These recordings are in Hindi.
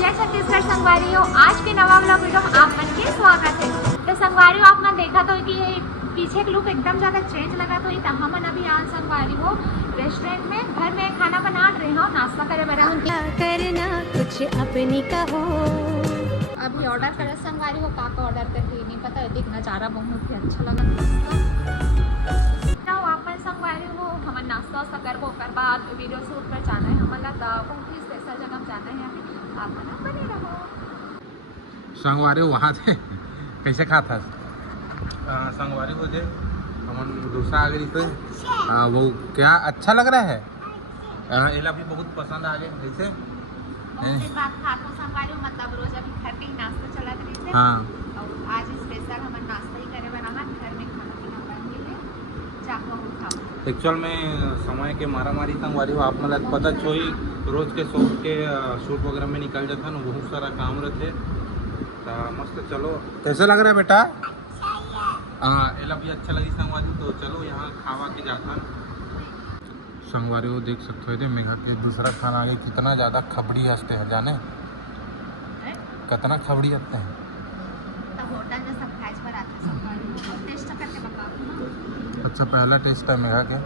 जय छत्तीसगढ़ संगवारियों, आज के नवा व्लॉग वीडियो में आप मन के स्वागत है। तो संगवारियों आप मन देखा तो कि ये पीछे के लुक एकदम ज़्यादा चेंज लगा तो तो हम अभी आज संगवारियों रेस्टोरेंट में घर में खाना बना रहे हो, नाश्ता करे बना करना कुछ अपनी का हो। अभी ऑर्डर करे संगवारी हो का ऑर्डर करके नहीं पता है, देख नज़ारा बहुत ही अच्छा लगा। संगवारी हो हमारे नाश्ता वास्ता करबो कर बाद वीडियो शूट पर जाना है, हमारा बहुत ही स्पेशल जगह जाना है, अभी आप बने रहो। संगवारी वहाँ थे कैसे खा था संगवारी हो थे हम डोसा आ गई थे वो क्या अच्छा लग रहा है, एला भी बहुत पसंद आ गया कैसे बहुत दिन बाद खातो संगवारी हो, मतलब रोज अभी घर पे ही नाश्ता चला रही थे। हाँ और आज स्पेशल हमारे नाश्ता ही करे बना घर में खाना पीना बन गए चाको खाओ। एक्चुअल में समय के मारामारी संगवारी हो आप मतलब पता छोई रोज के शूट वगैरह में निकल जाता ना, बहुत सारा काम रहते तो मस्त। चलो कैसे लग रहा है बेटा? हाँ एला भी अच्छा लगी संगवारी, तो चलो यहाँ खावा के जाता संगवारी हो देख सकते हो मेघा के दूसरा खाना आगे कितना ज़्यादा खबड़ी हंसते हैं, जाने कितना खबड़ी हंसते हैं। तो होटल में सब खाए पर आते संगवारी हो, टेस्ट करके बताओ। अच्छा पहला टेस्ट है मेघा के।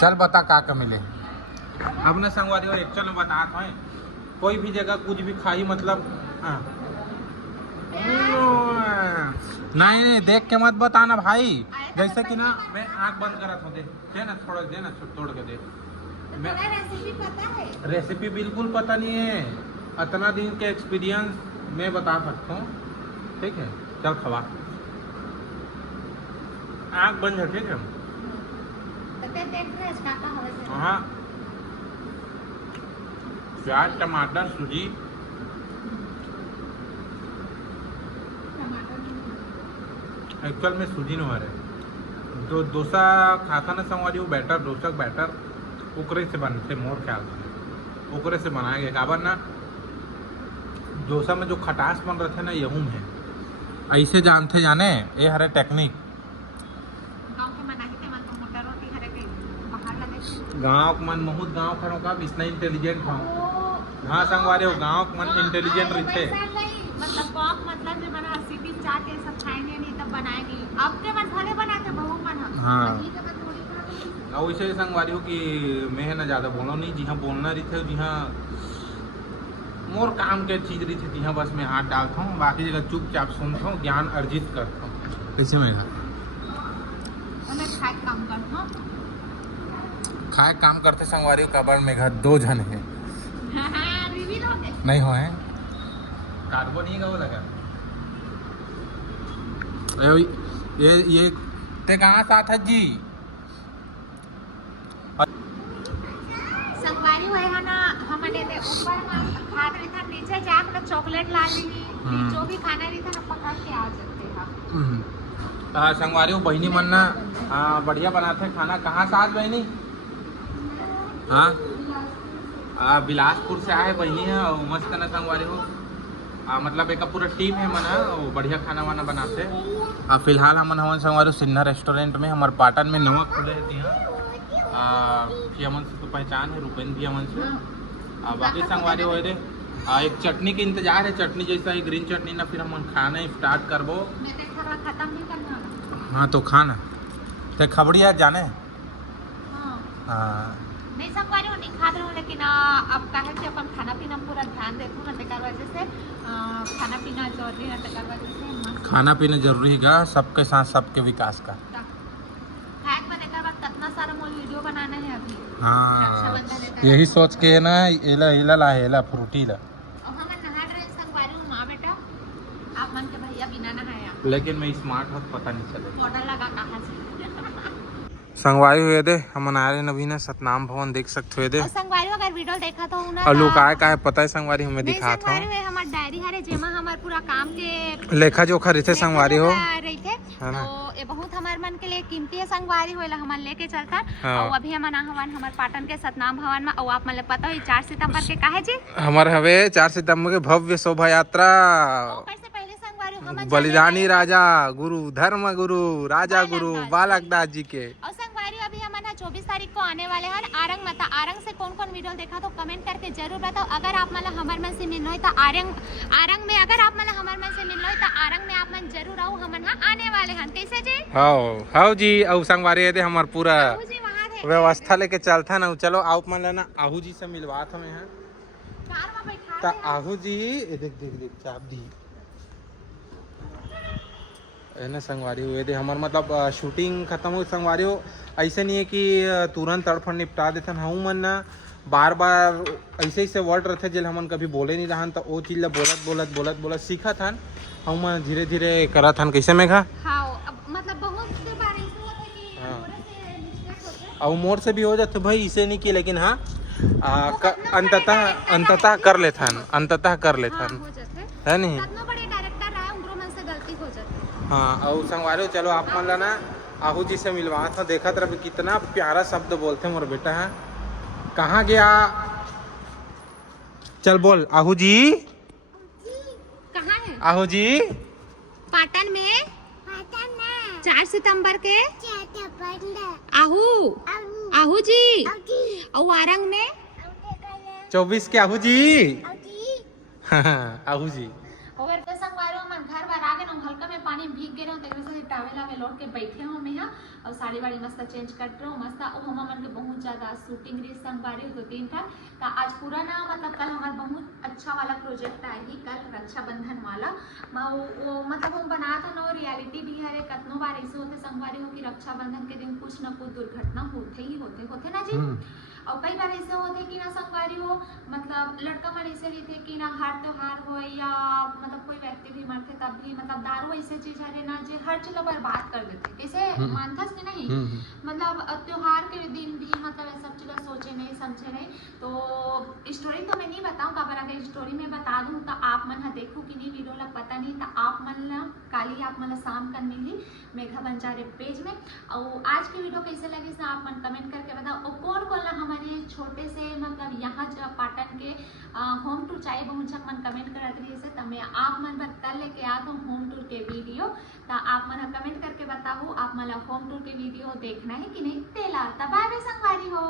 चल बता का मिले अब ना संगवारी हो एक्चुअल में बता है कोई भी जगह कुछ भी खाई मतलब नहीं देख के मत बताना भाई, जैसे कि ना मैं आँख बंद करा था दे ना थोड़ा दे ना तोड़ के दे। मैं रेसिपी पता है? रेसिपी बिल्कुल पता नहीं है, इतना दिन के एक्सपीरियंस मैं बता सकता हूँ, ठीक है चल खवा आँख बंद है, ठीक है। हाँ प्याज टमाटर सूजी एक्चुअल में सूजी न रहे जो डोसा खाता ना संगवारी वो बैटर डोसा बैटर ओकरे से बनते मोर ख्याल से ओकरे से बनाए गए काबर ना डोसा में जो खटास बन रहे थे ना यहूं है ऐसे जानते जाने ये हरे टेक्निक गाँव के मन बहुत गाँव खड़ों का इतना इंटेलिजेंट हो। हाँ संगवारी हो गाँव के मन इंटेलिजेंट रहते मतलब कॉक मतलब जो बना सिटी जाके सब खाएंगे नहीं तब बनाएंगे, अब के मन भले बनाते बहु मन। हाँ थोड़ी और वैसे संगवारी हो कि मैं है ना ज़्यादा बोलो नहीं, जी हाँ बोलना रही थे जी हाँ मोर काम के चीज़ रही थी जी हाँ बस मैं हाथ डालता हूँ, बाकी जगह चुपचाप सुनता हूँ ज्ञान अर्जित करता हूँ। कैसे में खाए काम करते संगवारी कबर में घर 2 जन है नहीं हो है कार्बन ही वो लगा ये ते कहाँ साथ है जी संगवारी हुए है ना हमने दे ऊपर खा रही था, नीचे जाकर ना चॉकलेट ला ली, जो भी खाना रही था ना पका के आ जाते हैं। संगवारी बहनी मन ना बढ़िया बनाते खाना। कहाँ से आज बहनी? हाँ बिलासपुर से आए बहनी है और मस्त ना संगवारी हो मतलब एक पूरा टीम है मन वो बढ़िया खाना वाना बनाते। फिलहाल हम हमारे संगवारी सिन्हा रेस्टोरेंट में हमारे पाटन में नवा खुले थी कि हमन से तो पहचान है रूपेन भी हमन से बाकी संगवारी हो रे एक चटनी के इंतजार है, चटनी जैसा ही ग्रीन चटनी ना फिर हम खाना स्टार्ट करबो। खत्म नहीं करना। हाँ तो खाना ते खबड़ी आज जाने हाँ नहीं संगवारी हो नहीं खा रहे हो, लेकिन अब कहे कि अपन खाना पीना पूरा ध्यान देते ना तेकर वजह से खाना पीना जरूरी है, तेकर वजह से खाना पीना जरूरी है सबके साथ सबके विकास का। कितना सारा मोल वीडियो बनाना है अभी। हाँ यही सोच के ना एला ला एला फ्रूटी ला और हम नहा रहे संगवारी हूं मां बेटा आप मन के भैया बिना नहाया, लेकिन मैं स्मार्ट हूँ पता नहीं चले ऑर्डर लगा कहां से। संगवारी हुए दे हम आ रहे नवीन सतनाम भवन देख सकते हुए दे और संगवारी अगर वीडियो देखा तो ना अलू का है पता है संगवारी हमें दिखा था हमार डायरी हरे जेमा हमार पूरा काम के लेखा जोखा रहते संगवारी हो रही थे तो ये बहुत हमार मन के लिए कीमती है संगवारी होएला हमन लेके चलता। और अभी हम हवन हमार पाटन के सतनाम भवन में और आप मतलब पता है 4 सितंबर के काहे जी हमार हवे 4 सितंबर के भव्य शोभा यात्रा कैसे पहले संगवारी हमन बलिदानी राजा गुरु धर्म गुरु राजा गुरु बालक दास जी के और संगवारी अभी हमन 24 तारीख को आने वाले हैं आरंग माता। आरंग से कौन कौन वीडियो देखा तो कमेंट करके जरूर बताओ। अगर आप मतलब हमारे मन से मिलना हो तो आरंग में अगर आप मतलब हमारे मन से मिलना हो तो आरंग में आप मन जरूर आओ। हम यहाँ आने वाले हैं कैसे जी? हाउ जी औ संगवारी है हमार पूरा आहू जी वहाँ थे व्यवस्था लेके चलता ना। चलो आप मन लेना आहू जी से मिलवात हमें यहाँ कार में बैठा ता दे। आहू जी ये देख देख देख चाप दी ना संगवारी हुए दे हमार मतलब शूटिंग खत्म हुई संगवारी हो। ऐसे नहीं है कि तुरंत तड़फड़ निपटा देथन हूँ मन ना बार बार ऐसे ऐसे वर्ड रहते जिल हमन कभी बोले नहीं रहन तो वो चीज ला बोलत बोलत बोलत बोलत सीखत हन हम मन धीरे धीरे करत हन। कैसे में खा हाँ अब मतलब बहुत बार ऐसा होता है कि हाँ। थोड़े से मिस्टेक होते हैं। और मोर से भी हो जाते भाई इसे नहीं किए लेकिन हाँ अंततः कर लेथन अंततः कर हाँ, लेथन हो जाते है नहीं। कितना बड़े डायरेक्टर रहा है उनको मन से गलती हो जाती है। हाँ और संगवारी चलो आप मन ला ना आहू जी से मिलवा था देखा तरफ कितना प्यारा शब्द बोलते मोर बेटा है। कहाँ गया चल बोल आहू जी कहाँ है? आहू जी पाटन में 4 सितंबर के आहू आहू जी और वारंग में 24 के आहू जी आहू जी और तो संगवारी मन घर बार आ गए ना हल्का में पानी में भीग गए रहो तो वैसे टावेला में लौट के बैठे हो मैं यहाँ और साड़ी वाड़ी मस्त चेंज कर रहे हो मस्त। अब हम मन के बहुत ज्यादा शूटिंग रही संगवारी हो 2-3 था तो आज पूरा ना मतलब कल हमारा बहुत अच्छा वाला प्रोजेक्ट आएगी कल रक्षाबंधन वाला वो मतलब हम बना था ना रियलिटी भी है कतनों बार ऐसे होते संगवारी हो कि रक्षाबंधन के दिन कुछ न कुछ दुर्घटना होते ही होते ना जी। और कई बार ऐसे होते कि ना संगवारी हो मतलब लड़का मन ऐसे रहते कि ना हर त्योहार हो या मतलब कोई व्यक्ति भी मरते तब भी मतलब दारू ऐसे चीज है ना जो हर चीज बर्बाद कर देते कैसे मानथस कि नहीं। मतलब त्योहार के दिन भी मतलब ये सब चीज़ सोचे नहीं समझे नहीं तो स्टोरी तो मैं नहीं बताऊँ अगर अगर स्टोरी में बता दूँ तो आप मन देखो कि नहीं वीडियो ला पता नहीं तो आप मन ला काली आप मन शाम कर मिली मेघा बंजारे पेज में। और आज की वीडियो कैसे लगी से आप मन कमेंट करके बताओ। और कौन कौन हमारे छोटे से मतलब यहाँ पाटन के होम टूर चाहिए बहुत मन कमेंट करत रही से तो मैं आप मन पर कल लेके आ दूँ होम टूर के वीडियो तो आप मन कमेंट करके बताओ आप मन होम टूर के वीडियो देखना है कि नहीं तेला तब बाय बाय संगवारी हो।